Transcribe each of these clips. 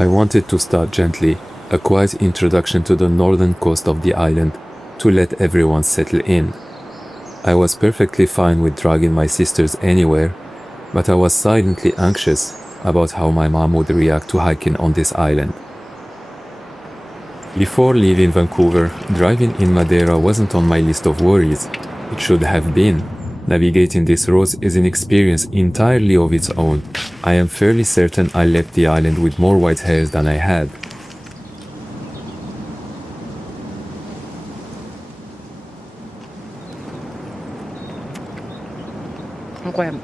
I wanted to start gently, a quiet introduction to the northern coast of the island, to let everyone settle in. I was perfectly fine with dragging my sisters anywhere, but I was silently anxious about how my mom would react to hiking on this island. Before leaving Vancouver, driving in Madeira wasn't on my list of worries. It should have been. Navigating these roads is an experience entirely of its own. I am fairly certain I left the island with more white hairs than I had. Incroyable.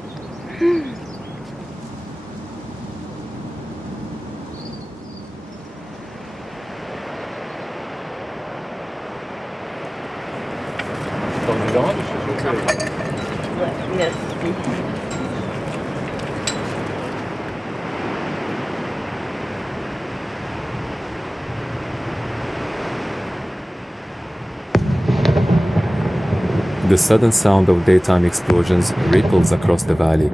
The sudden sound of daytime explosions ripples across the valley.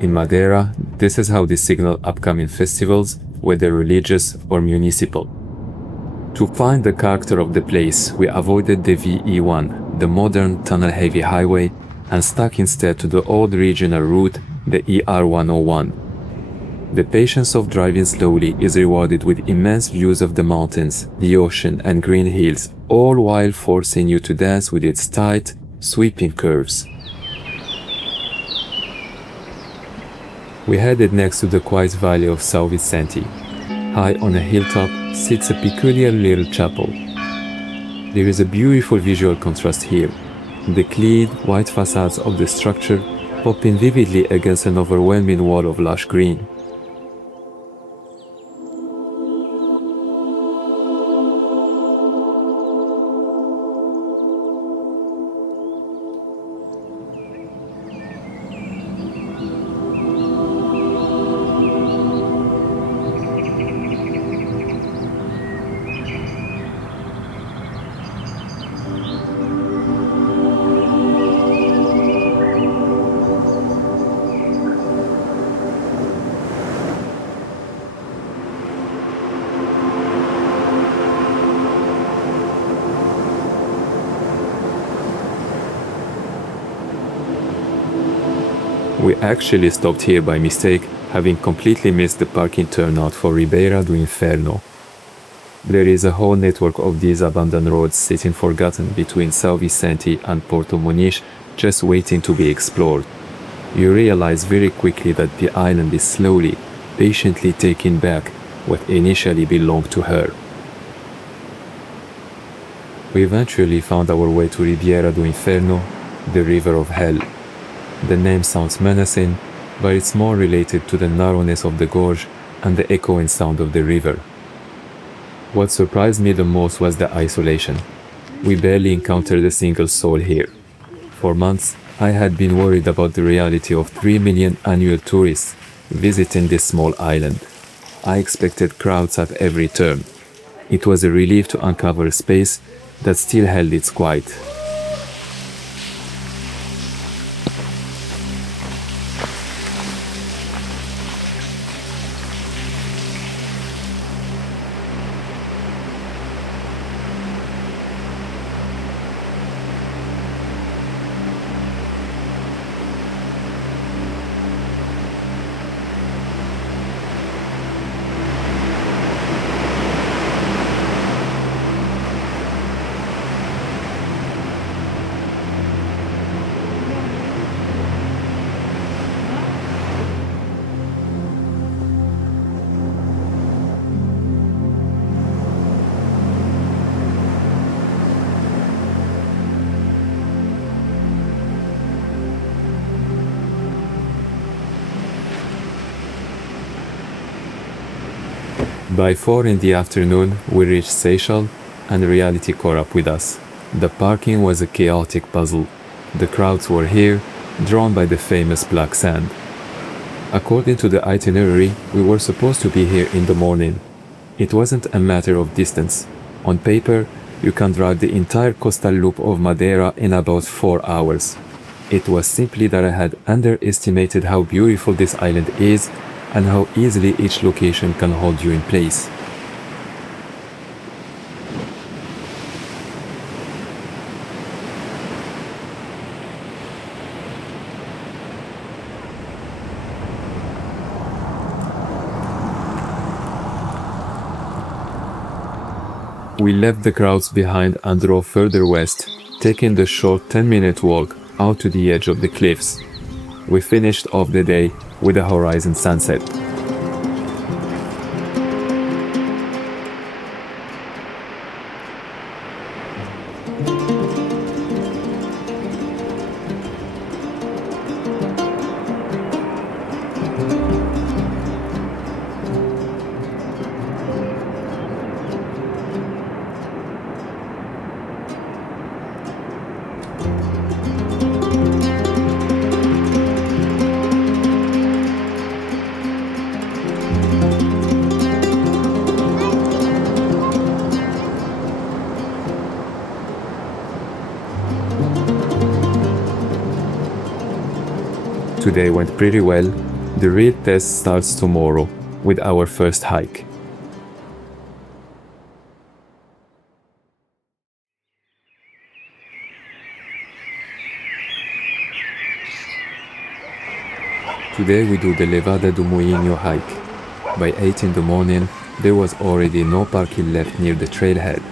In Madeira, this is how they signal upcoming festivals, whether religious or municipal. To find the character of the place, we avoided the VE1, the modern tunnel-heavy highway, and stuck instead to the old regional route, the ER101. The patience of driving slowly is rewarded with immense views of the mountains, the ocean, and green hills, all while forcing you to dance with its tight, sweeping curves. We headed next to the quiet valley of São Vicente. High on a hilltop sits a peculiar little chapel. There is a beautiful visual contrast here. The clean, white facades of the structure popping vividly against an overwhelming wall of lush green. We actually stopped here by mistake, having completely missed the parking turnout for Ribeira do Inferno. There is a whole network of these abandoned roads sitting forgotten between São Vicente and Porto Muniz, just waiting to be explored. You realize very quickly that the island is slowly, patiently taking back what initially belonged to her. We eventually found our way to Ribeira do Inferno, the river of hell. The name sounds menacing, but it's more related to the narrowness of the gorge and the echoing sound of the river. What surprised me the most was the isolation. We barely encountered a single soul here. For months, I had been worried about the reality of 3 million annual tourists visiting this small island. I expected crowds at every turn. It was a relief to uncover a space that still held its quiet. By 4 in the afternoon, we reached Seixal, and reality caught up with us. The parking was a chaotic puzzle. The crowds were here, drawn by the famous black sand. According to the itinerary, we were supposed to be here in the morning. It wasn't a matter of distance. On paper, you can drive the entire coastal loop of Madeira in about 4 hours. It was simply that I had underestimated how beautiful this island is and how easily each location can hold you in place. We left the crowds behind and drove further west, taking the short 10-minute walk out to the edge of the cliffs. We finished off the day with a horizon sunset. Today went pretty well. The real test starts tomorrow with our first hike. Today we do the Levada do Moinho hike. By 8 in the morning, there was already no parking left near the trailhead.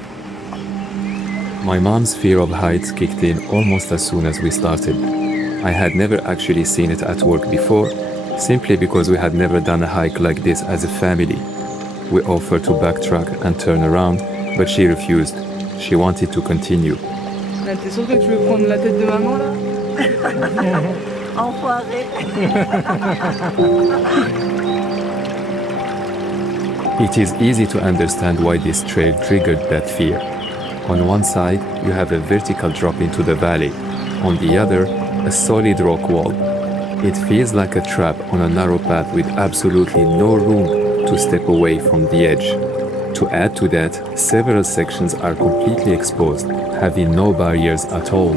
My mom's fear of heights kicked in almost as soon as we started. I had never actually seen it at work before, simply because we had never done a hike like this as a family. We offered to backtrack and turn around, but she refused. She wanted to continue. T'es sûr que tu veux prendre la tête de maman là? Enfoiré. It is easy to understand why this trail triggered that fear. On one side, you have a vertical drop into the valley. On the other, a solid rock wall. It feels like a trap on a narrow path with absolutely no room to step away from the edge. To add to that, several sections are completely exposed, having no barriers at all.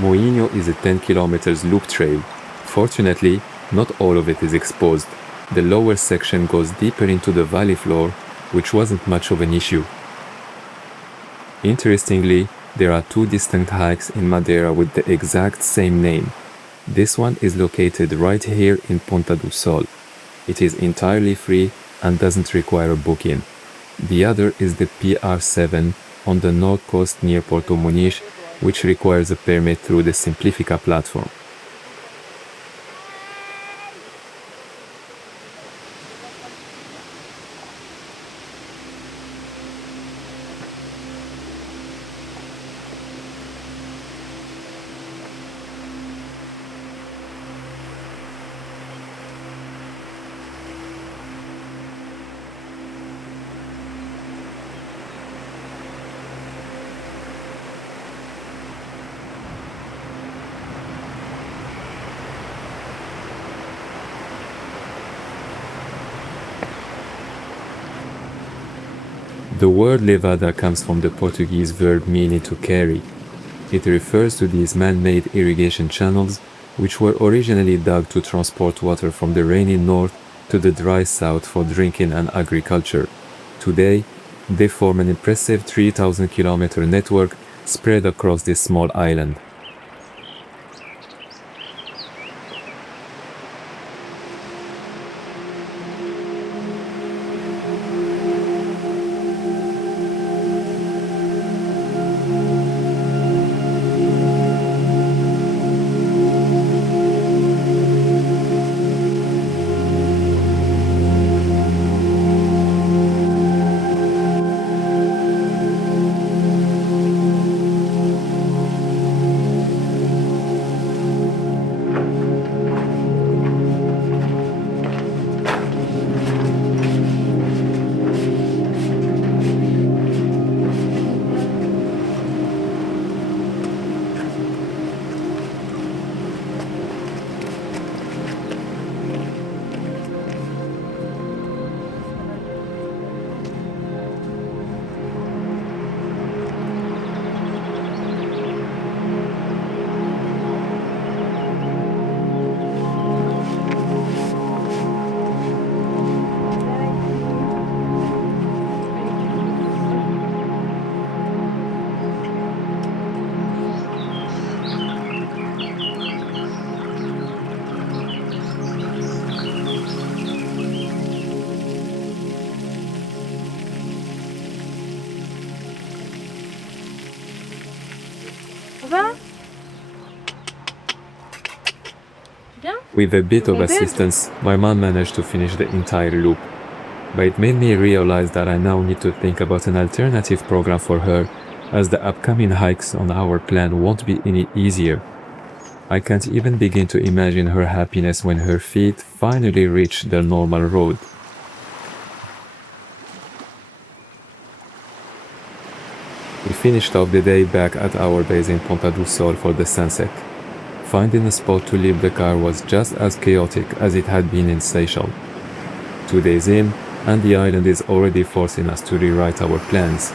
Moinho is a 10 kilometers loop trail. Fortunately, not all of it is exposed. The lower section goes deeper into the valley floor, which wasn't much of an issue. Interestingly, there are two distinct hikes in Madeira with the exact same name. This one is located right here in Ponta do Sol. It is entirely free and doesn't require a booking. The other is the PR8 on the north coast near Porto Muniz, which requires a permit through the SIMplifica platform. The word levada comes from the Portuguese verb meaning to carry. It refers to these man-made irrigation channels, which were originally dug to transport water from the rainy north to the dry south for drinking and agriculture. Today, they form an impressive 3,000-kilometer network spread across this small island. With a bit of assistance, my mom managed to finish the entire loop. But it made me realize that I now need to think about an alternative program for her, as the upcoming hikes on our plan won't be any easier. I can't even begin to imagine her happiness when her feet finally reach the normal road. We finished off the day back at our base in Ponta do Sol for the sunset. Finding a spot to leave the car was just as chaotic as it had been in Seixal. 2 days in, and the island is already forcing us to rewrite our plans.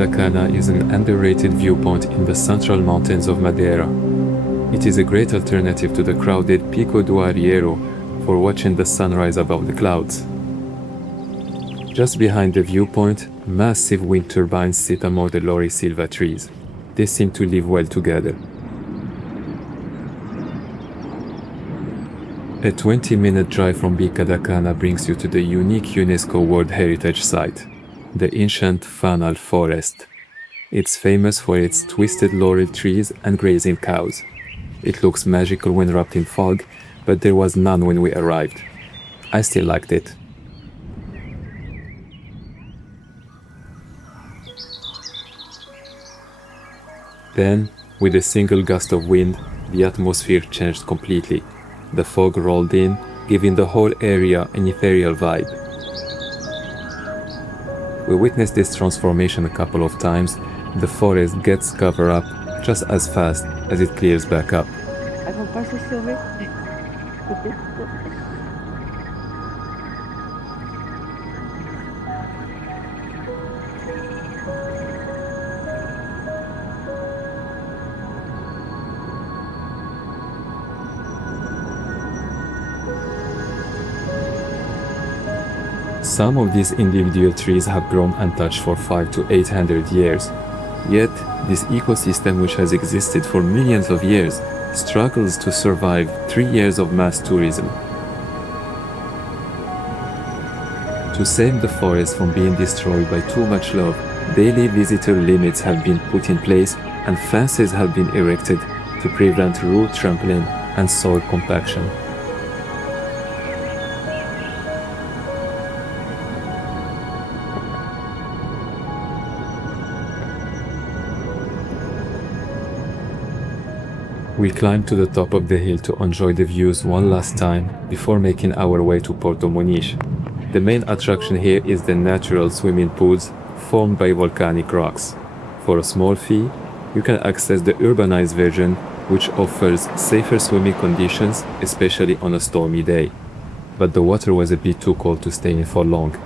Cana is an underrated viewpoint in the central mountains of Madeira. It is a great alternative to the crowded Pico do Arieiro for watching the sunrise above the clouds. Just behind the viewpoint, massive wind turbines sit among the laurel silva trees. They seem to live well together. A 20-minute drive from Bica da Cana brings you to the unique UNESCO World Heritage Site, the ancient Fanal forest. It's famous for its twisted laurel trees and grazing cows. It looks magical when wrapped in fog, but there was none when we arrived. I still liked it. Then, with a single gust of wind, the atmosphere changed completely. The fog rolled in, giving the whole area an ethereal vibe. We witnessed this transformation a couple of times. The forest gets covered up just as fast as it clears back up. Elles vont pas se sauver. Some of these individual trees have grown untouched for 500 to 800 years. Yet, this ecosystem, which has existed for millions of years, struggles to survive 3 years of mass tourism. To save the forest from being destroyed by too much love, daily visitor limits have been put in place and fences have been erected to prevent root trampling and soil compaction. We climbed to the top of the hill to enjoy the views one last time before making our way to Porto Muniz. The main attraction here is the natural swimming pools formed by volcanic rocks. For a small fee, you can access the urbanized version, which offers safer swimming conditions, especially on a stormy day. But the water was a bit too cold to stay in for long.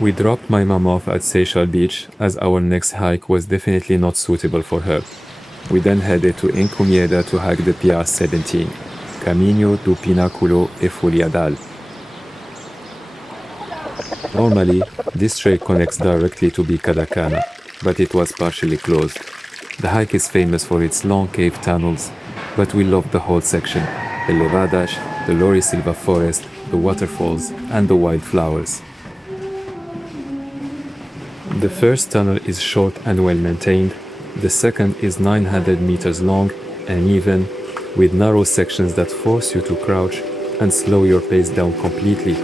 We dropped my mom off at Seixal beach as our next hike was definitely not suitable for her. We then headed to Encomienda to hike the PR17, Caminho do Pináculo e Foliadal. Normally, this trail connects directly to Bica da Cana, but it was partially closed. The hike is famous for its long cave tunnels, but we loved the whole section: the Levadas, the laurel silva forest, the waterfalls, and the wildflowers. The first tunnel is short and well maintained. The second is 900 meters long and even, with narrow sections that force you to crouch and slow your pace down completely.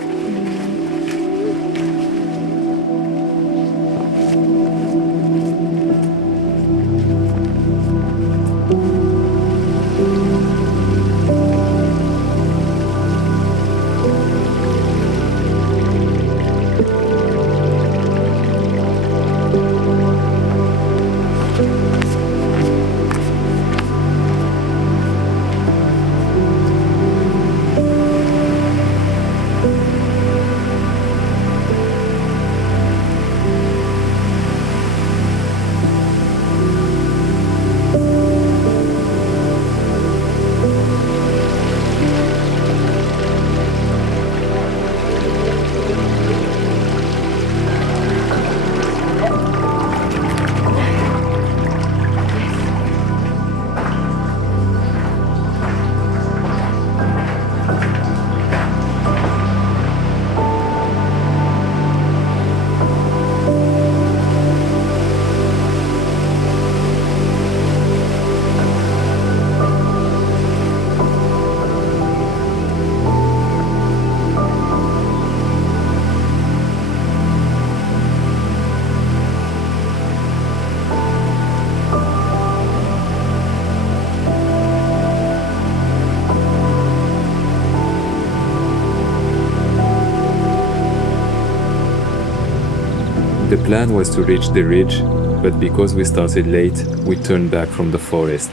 The plan was to reach the ridge, but because we started late, we turned back from the forest.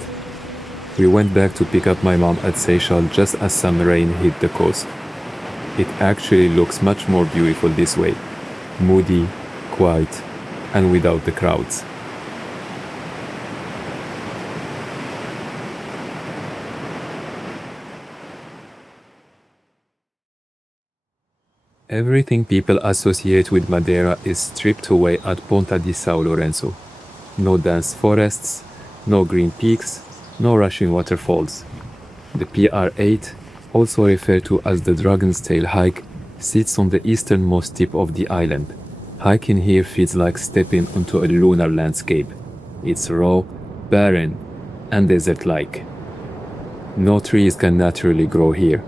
We went back to pick up my mom at Seixal just as some rain hit the coast. It actually looks much more beautiful this way, moody, quiet, and without the crowds. Everything people associate with Madeira is stripped away at Ponta di São Lourenço. No dense forests, no green peaks, no rushing waterfalls. The PR8, also referred to as the Dragon's Tail hike, sits on the easternmost tip of the island. Hiking here feels like stepping onto a lunar landscape. It's raw, barren, and desert-like. No trees can naturally grow here.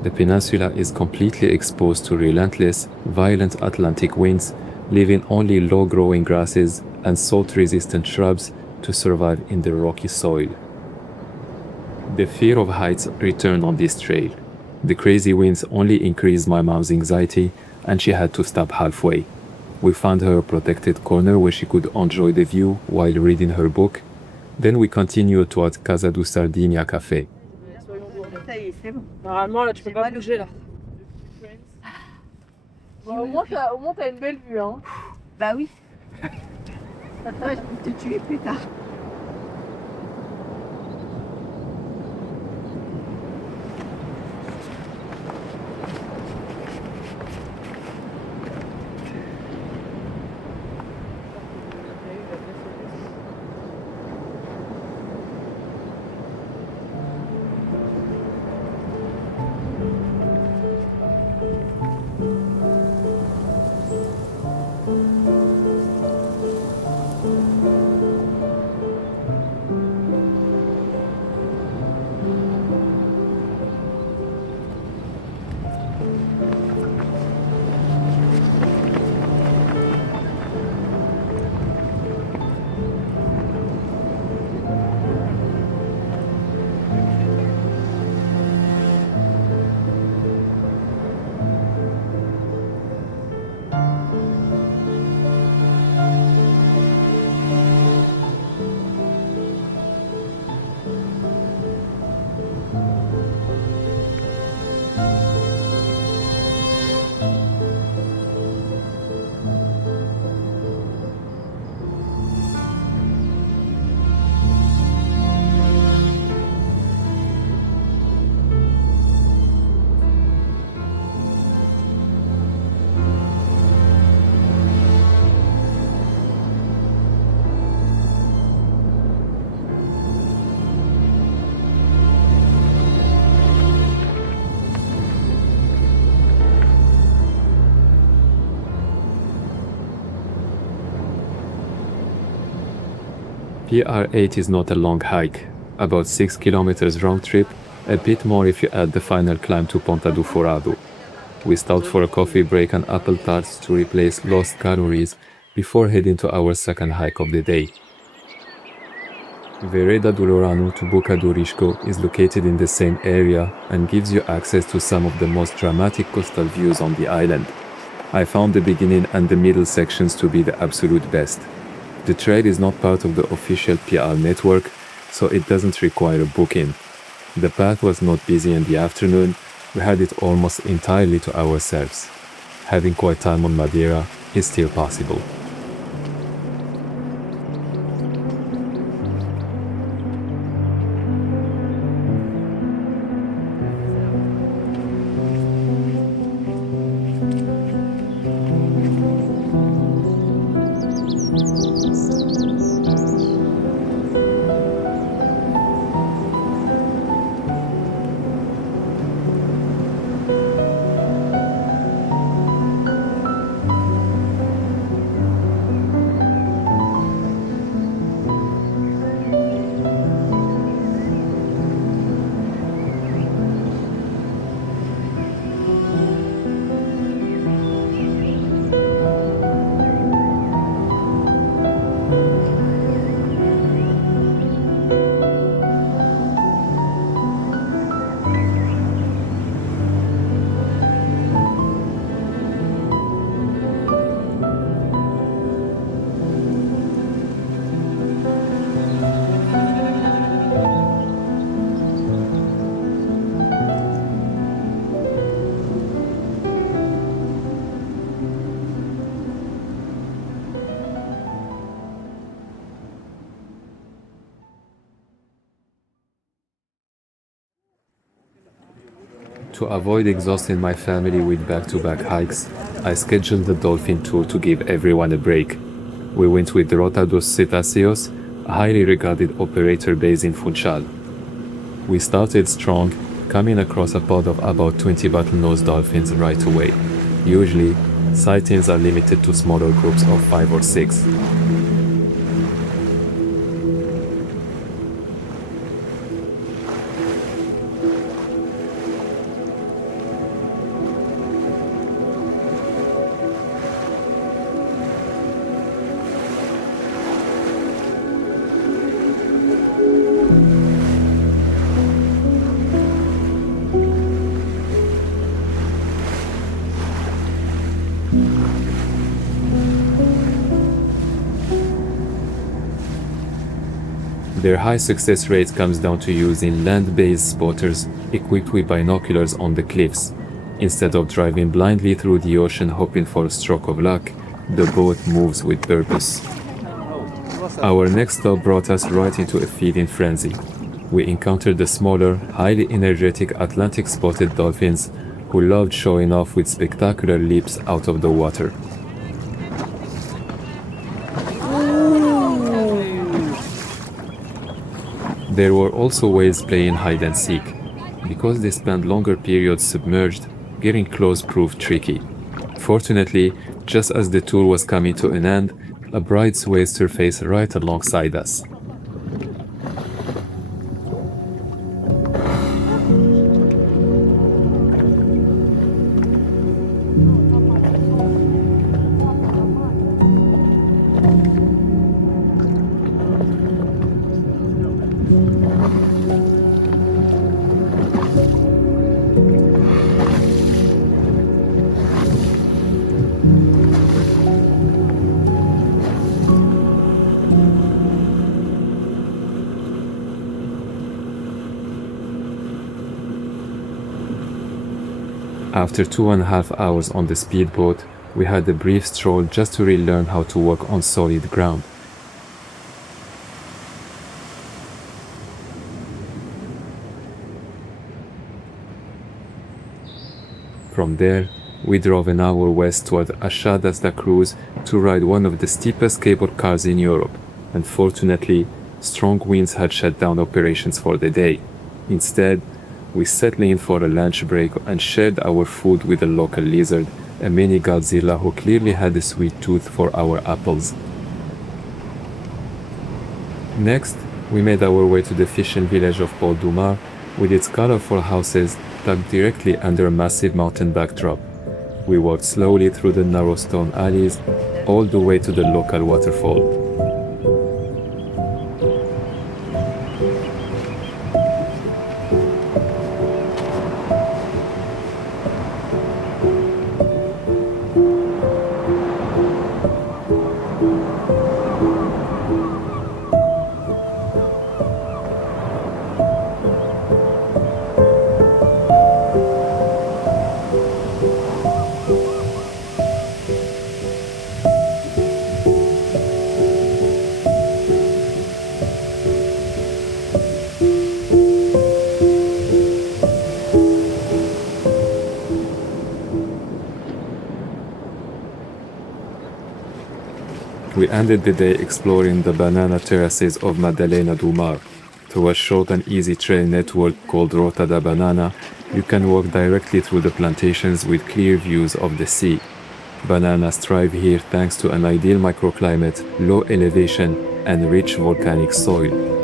The peninsula is completely exposed to relentless, violent Atlantic winds, leaving only low-growing grasses and salt-resistant shrubs to survive in the rocky soil. The fear of heights returned on this trail. The crazy winds only increased my mom's anxiety, and she had to stop halfway. We found her a protected corner where she could enjoy the view while reading her book. Then we continued towards Casa do Sardinia Café. Normalement, là, tu peux pas bouger, là. Bon, au moins, t'as une belle vue, hein. Bah oui. Je vais te tuer plus tard. PR8 is not a long hike, about 6 kilometers round trip, a bit more if you add the final climb to Ponta do Forado. We stopped for a coffee break and apple tarts to replace lost calories before heading to our second hike of the day. Vereda do Larano to Boca do Risco is located in the same area and gives you access to some of the most dramatic coastal views on the island. I found the beginning and the middle sections to be the absolute best. The trail is not part of the official PR network, so it doesn't require a booking. The path was not busy in the afternoon, we had it almost entirely to ourselves. Having quiet time on Madeira is still possible. To avoid exhausting my family with back-to-back hikes, I scheduled the Dolphin tour to give everyone a break. We went with Rota dos Cetáceos, a highly regarded operator based in Funchal. We started strong, coming across a pod of about 20 bottlenose dolphins right away. Usually, sightings are limited to smaller groups of 5 or 6. Their high success rate comes down to using land-based spotters equipped with binoculars on the cliffs. Instead of driving blindly through the ocean hoping for a stroke of luck, the boat moves with purpose. Our next stop brought us right into a feeding frenzy. We encountered the smaller, highly energetic Atlantic-spotted dolphins who loved showing off with spectacular leaps out of the water. There were also whales playing hide and seek. Because they spent longer periods submerged, getting close proved tricky. Fortunately, just as the tour was coming to an end, a bright wave surfaced right alongside us. After 2.5 hours on the speedboat, we had a brief stroll just to relearn how to walk on solid ground. From there, we drove an hour west toward Achadas da Cruz to ride one of the steepest cable cars in Europe. Unfortunately, strong winds had shut down operations for the day. Instead, we settled in for a lunch break and shared our food with a local lizard, a mini Godzilla who clearly had a sweet tooth for our apples. Next, we made our way to the fishing village of Pol du Mar, with its colorful houses tucked directly under a massive mountain backdrop. We walked slowly through the narrow stone alleys, all the way to the local waterfall. We ended the day exploring the banana terraces of Madeira do Mar. Through a short and easy trail network called Rota da Banana, you can walk directly through the plantations with clear views of the sea. Bananas thrive here thanks to an ideal microclimate, low elevation, and rich volcanic soil.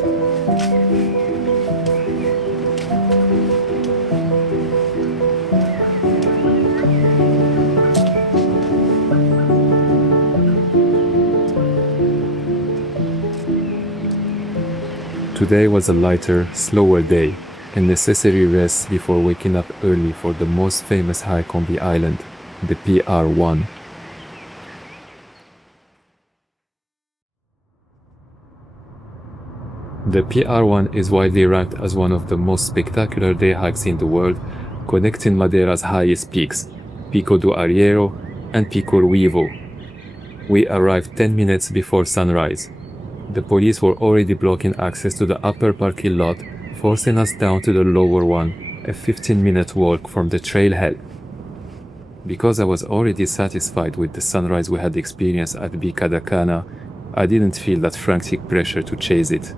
Today was a lighter, slower day, a necessary rest before waking up early for the most famous hike on the island, the PR8. The PR8 is widely ranked as one of the most spectacular day hikes in the world, connecting Madeira's highest peaks, Pico do Arieiro and Pico Ruivo. We arrived 10 minutes before sunrise. The police were already blocking access to the upper parking lot, forcing us down to the lower one, a 15-minute walk from the trailhead. Because I was already satisfied with the sunrise we had experienced at Bica da Cana, I didn't feel that frantic pressure to chase it.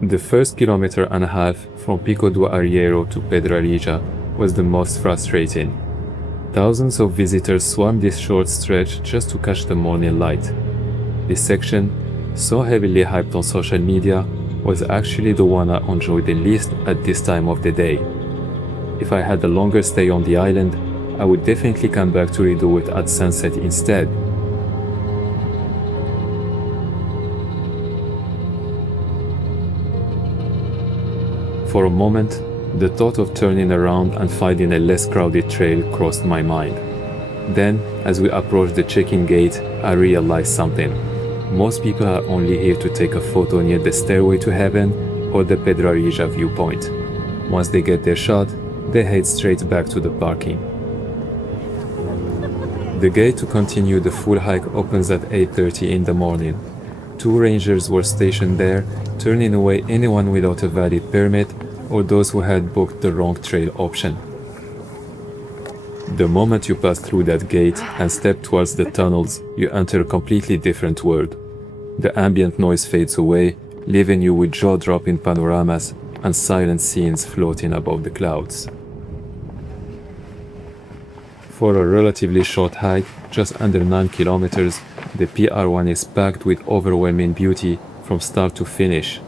The first kilometer and a half from Pico do Arieiro to Pedrarija was the most frustrating. Thousands of visitors swarmed this short stretch just to catch the morning light. This section, so heavily hyped on social media, was actually the one I enjoyed the least at this time of the day. If I had a longer stay on the island, I would definitely come back to redo it at sunset instead. For a moment, the thought of turning around and finding a less crowded trail crossed my mind. Then, as we approached the check-in gate, I realized something. Most people are only here to take a photo near the Stairway to Heaven or the Pedrarija viewpoint. Once they get their shot, they head straight back to the parking. The gate to continue the full hike opens at 8:30 in the morning. 2 rangers were stationed there, turning away anyone without a valid permit or those who had booked the wrong trail option. The moment you pass through that gate and step towards the tunnels, you enter a completely different world. The ambient noise fades away, leaving you with jaw-dropping panoramas and silent scenes floating above the clouds. For a relatively short hike, just under 9 kilometers, the PR1 is packed with overwhelming beauty from start to finish.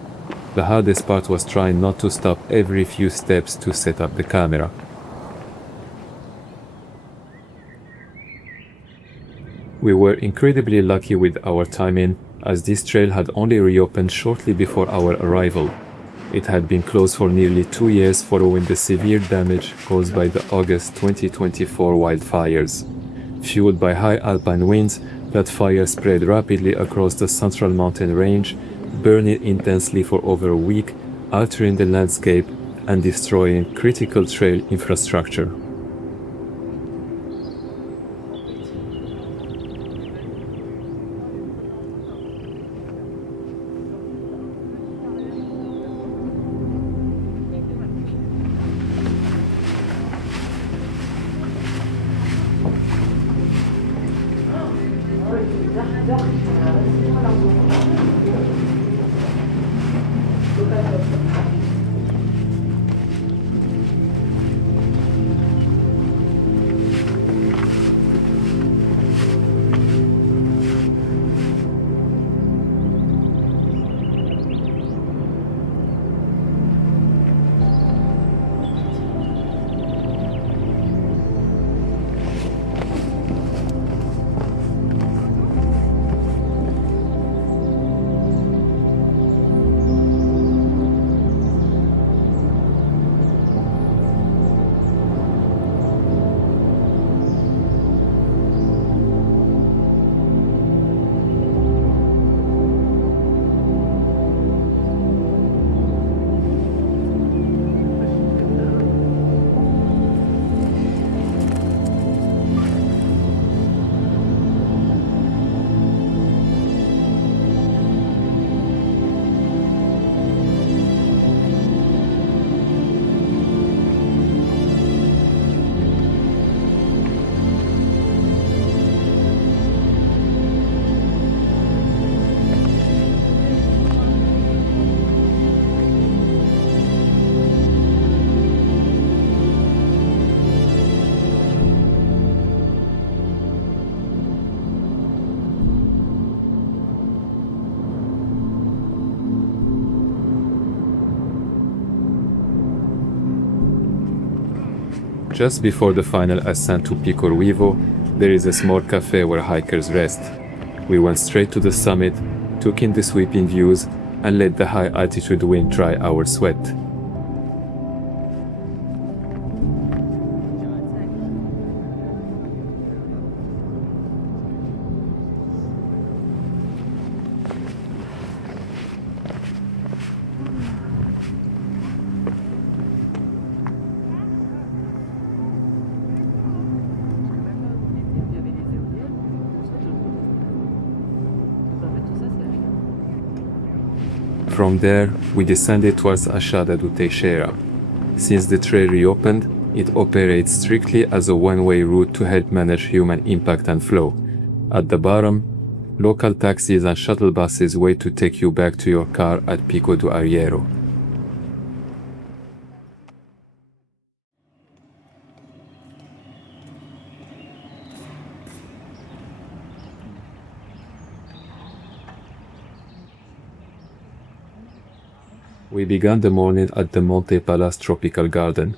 The hardest part was trying not to stop every few steps to set up the camera. We were incredibly lucky with our timing, as this trail had only reopened shortly before our arrival. It had been closed for nearly 2 years following the severe damage caused by the August 2024 wildfires. Fueled by high alpine winds, that fire spread rapidly across the central mountain range, burning intensely for over a week, altering the landscape and destroying critical trail infrastructure. Just before the final ascent to Pico Ruivo, there is a small cafe where hikers rest. We went straight to the summit, took in the sweeping views, and let the high altitude wind dry our sweat. From there, we descended towards Achada do Teixeira. Since the trail reopened, it operates strictly as a one-way route to help manage human impact and flow. At the bottom, local taxis and shuttle buses wait to take you back to your car at Pico do Arieiro. We began the morning at the Monte Palace Tropical Garden.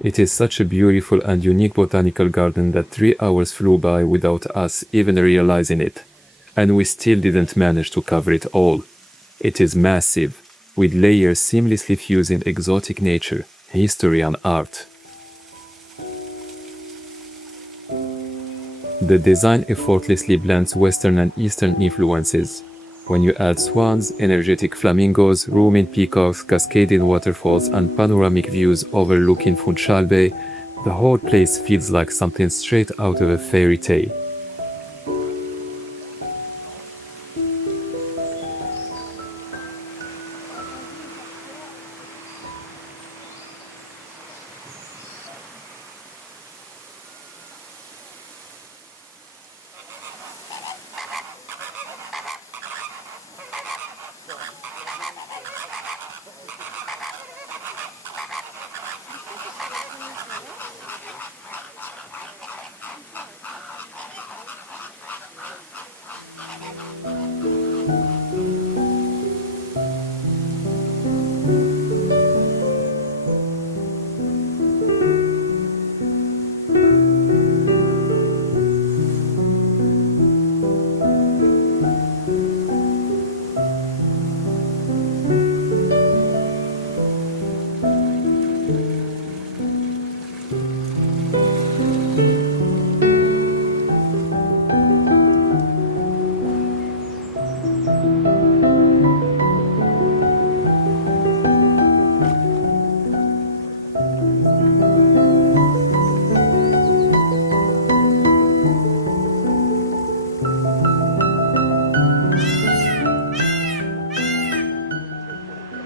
It is such a beautiful and unique botanical garden that 3 hours flew by without us even realizing it. And we still didn't manage to cover it all. It is massive, with layers seamlessly fusing exotic nature, history and art. The design effortlessly blends Western and Eastern influences. When you add swans, energetic flamingos, roaming peacocks, cascading waterfalls, and panoramic views overlooking Funchal Bay, the whole place feels like something straight out of a fairy tale.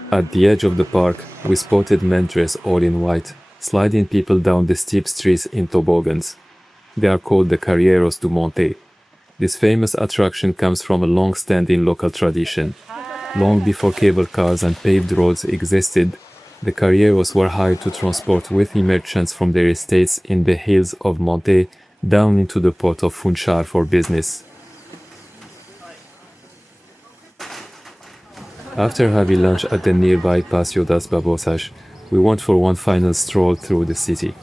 At the edge of the park, we spotted men dressed all in white, sliding people down the steep streets in toboggans. They are called the Carreiros do Monte. This famous attraction comes from a long-standing local tradition. Long before cable cars and paved roads existed, the Carreiros were hired to transport wealthy merchants from their estates in the hills of Monte down into the port of Funchal for business. After having lunch at the nearby Paseo das Babosas, we went for one final stroll through the city.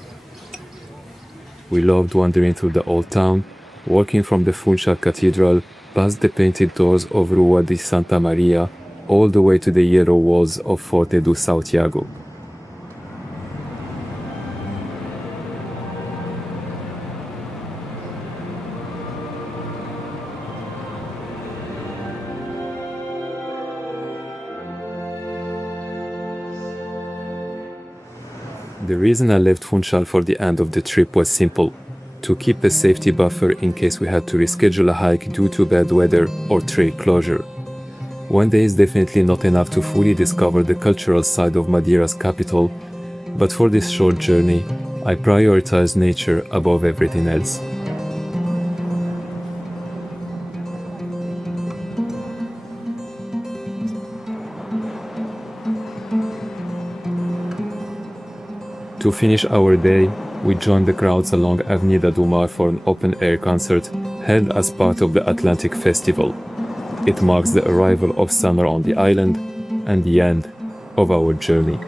We loved wandering through the old town, walking from the Funchal Cathedral past the painted doors of Rua de Santa Maria, all the way to the yellow walls of Forte do São Tiago. The reason I left Funchal for the end of the trip was simple: to keep a safety buffer in case we had to reschedule a hike due to bad weather or trail closure. One day is definitely not enough to fully discover the cultural side of Madeira's capital, but for this short journey, I prioritize nature above everything else. To finish our day, we joined the crowds along Avenida do Mar for an open-air concert held as part of the Atlantic Festival. It marks the arrival of summer on the island and the end of our journey.